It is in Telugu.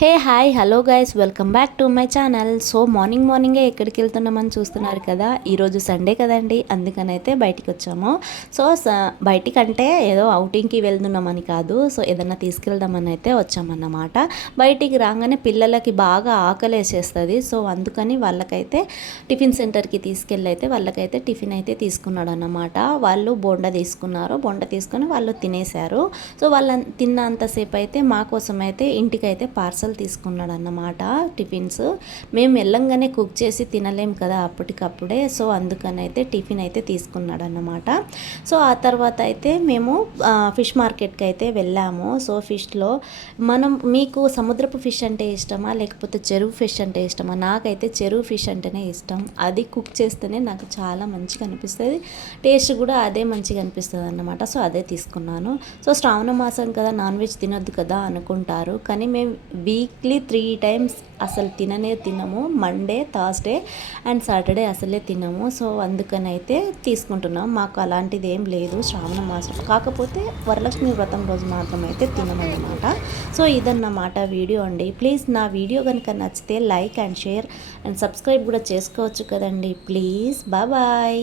Hey hi hello guys welcome back to my channel. So మార్నింగే ఎక్కడికి వెళ్తున్నామని చూస్తున్నారు కదా. ఈరోజు సండే కదండి, అందుకనైతే బయటికి వచ్చాము. సో బయటికంటే ఏదో అవుటింగ్కి వెళ్తున్నామని కాదు, సో ఏదన్నా తీసుకెళ్దామని అయితే వచ్చామన్నమాట. బయటికి రాగానే పిల్లలకి బాగా ఆకలేసేస్తుంది. సో అందుకని వాళ్ళకైతే టిఫిన్ సెంటర్కి తీసుకెళ్ళి అయితే వాళ్ళకైతే టిఫిన్ అయితే తీసుకున్నాడు అన్నమాట. వాళ్ళు బోండా తీసుకున్నారు, బోండా తీసుకొని వాళ్ళు తినేశారు. సో వాళ్ళు తిన్నంతసేపు అయితే మా కోసం అయితే ఇంటికైతే పార్సల్ తీసుకున్నాడు అన్నమాట టిఫిన్స్. మేము వెళ్ళంగానే కుక్ చేసి తినలేం కదా అప్పటికప్పుడే, సో అందుకని అయితే టిఫిన్ అయితే తీసుకున్నాడు అన్నమాట. సో ఆ తర్వాత అయితే మేము ఫిష్ మార్కెట్కి అయితే వెళ్ళాము. సో ఫిష్లో మీకు సముద్రపు ఫిష్ అంటే ఇష్టమా లేకపోతే చెరువు ఫిష్ అంటే ఇష్టమా? నాకైతే చెరువు ఫిష్ అంటేనే ఇష్టం. అది కుక్ చేస్తేనే నాకు చాలా మంచిగా అనిపిస్తుంది, టేస్ట్ కూడా అదే మంచిగా అనిపిస్తుంది అన్నమాట. సో అదే తీసుకున్నాను. సో శ్రావణ మాసం కదా, నాన్ వెజ్ తినొద్దు కదా అనుకుంటారు, కానీ మేము వీక్లీ 3 times అసలు తినము. మండే, థర్స్డే అండ్ సాటర్డే అసలే తినము. సో అందుకని అయితే తీసుకుంటున్నాం. మాకు అలాంటిది ఏం లేదు శ్రావణ మాసం, కాకపోతే వరలక్ష్మి వ్రతం రోజు మాత్రం అయితే తినమన్నమాట. సో ఇదన్నమాట వీడియో అండి. ప్లీజ్ నా వీడియో కనుక నచ్చితే like and share and subscribe కూడా చేసుకోవచ్చు కదండి. Please bye.